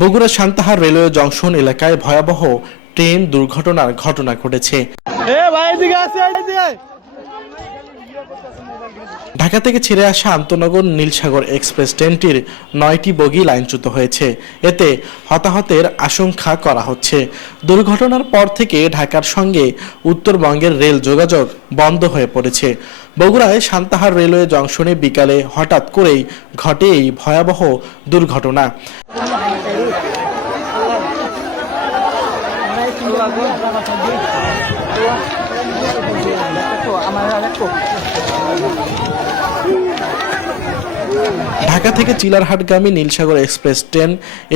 Bogura Santahar railway junction এলাকায় ভয়াবহ train দুর্ঘটনার ঘটনা ঘটেছে। ঢাকা থেকে ছেড়ে আসা আন্তনগর নীলসাগর এক্সপ্রেস ট্রেনটির ৯টি বগি লাইনচ্যুত হয়েছে। এতে হতাহতের আশঙ্কা করা হচ্ছে। দুর্ঘটনার পর থেকে ঢাকার সঙ্গে উত্তরবঙ্গের রেল যোগাযোগ বন্ধ হয়ে পড়েছে। বগুড়ায় সান্তাহার রেলওয়ে জংশনে বিকালে হঠাৎ করেই ঘটে এই ভয়াবহ দুর্ঘটনা। ঢাকা থেকে চিলারহাটগামী নীলসাগর এক্সপ্রেস ট্রেন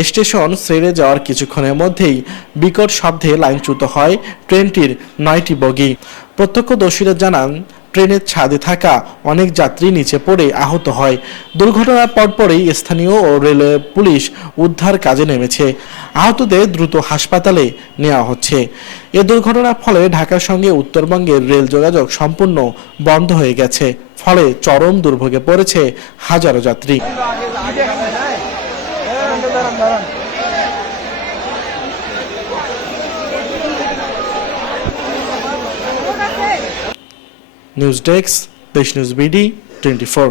স্টেশন ছেড়ে যাওয়ার কিছুক্ষণের মধ্যেই বিকট শব্দে লাইনচ্যুত হয় ট্রেনটির ৯টি বগি। প্রত্যক্ষদর্শীরা জানান, ট্রেনের ছাদে থাকা অনেক যাত্রী নিচে পড়ে আহত হয়। দুর্ঘটনার পরপরই স্থানীয় ও রেলওয়ে পুলিশ উদ্ধার কাজে নেমেছে। আহতদের দ্রুত হাসপাতালে নেওয়া হচ্ছে। এ দুর্ঘটনার ফলে ঢাকার সঙ্গে উত্তরবঙ্গের রেল যোগাযোগ সম্পূর্ণ বন্ধ হয়ে গেছে। ফলে চরম দুর্ভোগে পড়েছে হাজারো যাত্রী। নিউজ ডেস্ক, দেশ নিউজ বিডি 24।